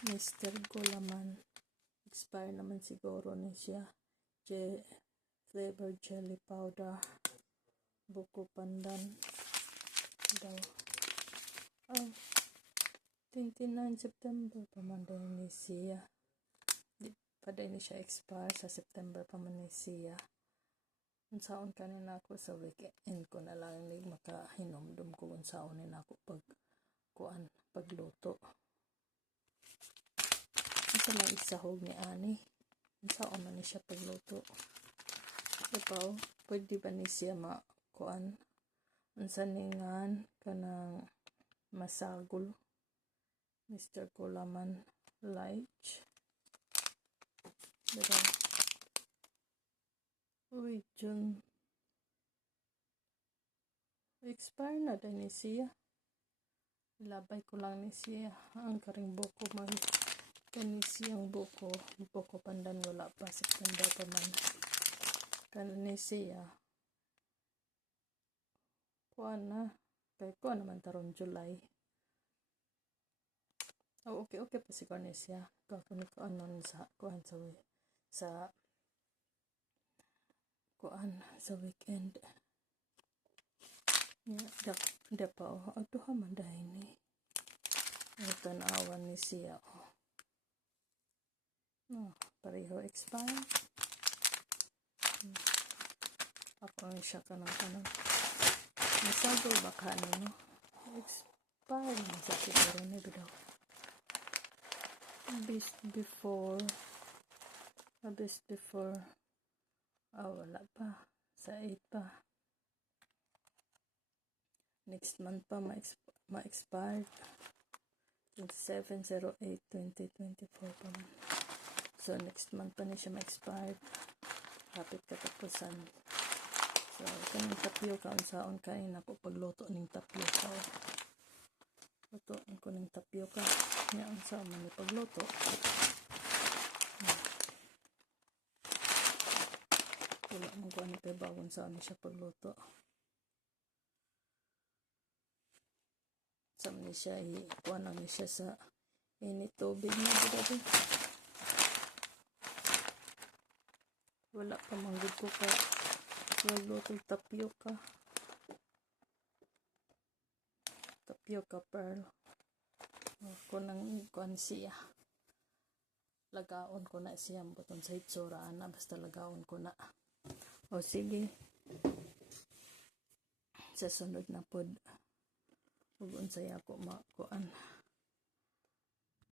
Mr. Gulaman. Expire naman siguro ni siya. Je flavor jelly powder. Buko pandan. Daw. Oh. 29 September pa man ni siya. Di pa ni siya expire sa September pa man ni siya. Unsaon kanina ako sa weekend ko na lang makahinomdom ko unsaon ni ako pag kuan pagluto. Unsa man isahog ni ani? Unsaon man ni siya pagluto? Diba, pwede ba ni siya ma kuan? Unsa ningan kanang masagol? Mr. Kulaman Light. Diba? Uy, June. Expire na din ni siya. Ilabay ko lang ni siya. Ang karing buko man. Kani siyang buko. Buko pandan wala pa. September pa man. Kani siya. Kuan na. Kay kuan naman taron July. Oh, okay, okay pa si ni siya. Gagawin ko ano sa kuan sa sa kuan sa weekend. Ya, da, da pa oh. Ha man dahil ni. Ang tanawan ni siya oh. No, pareho expire. Hmm. Ako ang siya ka ng kanang. Masagol ba ka no? Expire na sa siguro ni Bidaw. Best before. Best before. Ah, wala pa. Sa 8 pa. Next month pa ma-expired. 2708-2024 pa man. So, next month pa na siya ma-expired. Kapit katapusan. So, kanang tapioca, unsaon kain ako pagluto ng tapioca. Lutoan ko ng tapioca. Yan, unsaon man ni pagluto. wala mong kuha ni bawon sa ano siya pagluto. Sa ni siya, ikuha lang ni siya sa init tubig na grabe. Wala pa manggod ko ka magluto tapioca. Tapioca pearl. Ako nang kuhan siya. Lagaon ko na siya buton sa itsura na basta lagaon ko na. O sige. Sa sunod na pod. Ug unsay ako makuan.